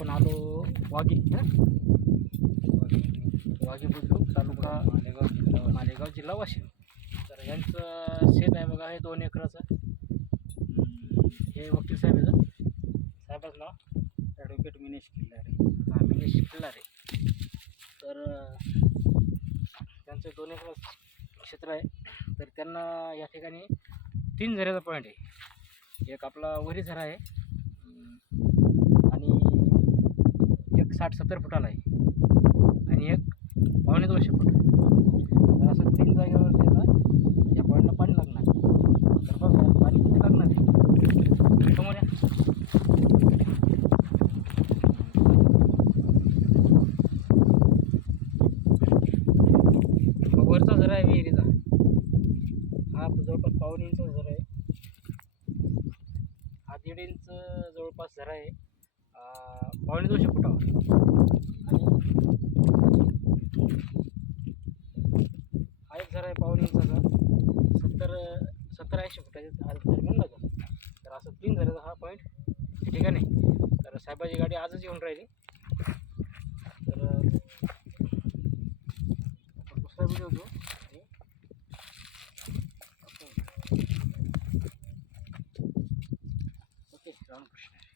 आपण आलो वाघी है वाघी बुद्रुक तालुका मालेगाव जिल्हा मालेगाव जिल्हा वाशिम. तर यांचं शेत आहे बघा हे दोन एकराचं. हे वकील साहेब आहे साहेबाचं नाव? ॲडव्होकेट मिनेश किल्लारे. हां मिनिश किल्लारे. तर त्यांचं दोन एकर क्षेत्र आहे. तर त्यांना या ठिकाणी तीन झऱ्याचा पॉईंट आहे. एक आपला वरी झरा आहे. साठ सत्तर फुटाला आहे आणि एक पावणे दोनशे फूट. तर असं तीन जागेवर त्याला या पॉईंटला पाणी लागणार. तर बघा पाणी किती लागणार? आहे समोर या वरचा झरा आहे विहिरीचा. हा जवळपास पाऊण इंच झरा आहे. हा दीड इंच जवळपास झरा आहे. पावणे दोनशे फुटावर आणि हा एक झरा आहे पावणे इंचाचा सत्तर सत्तर ऐंशी फुटाच्या दरम्यान जातो तर असं तीन झऱ्याचा हा पॉईंट ठिकाण आहे तर साहेबाची गाडी आजच येऊन राहिली. तर दुसरा व्हिडिओ घेऊ. ओके रामकृष्ण.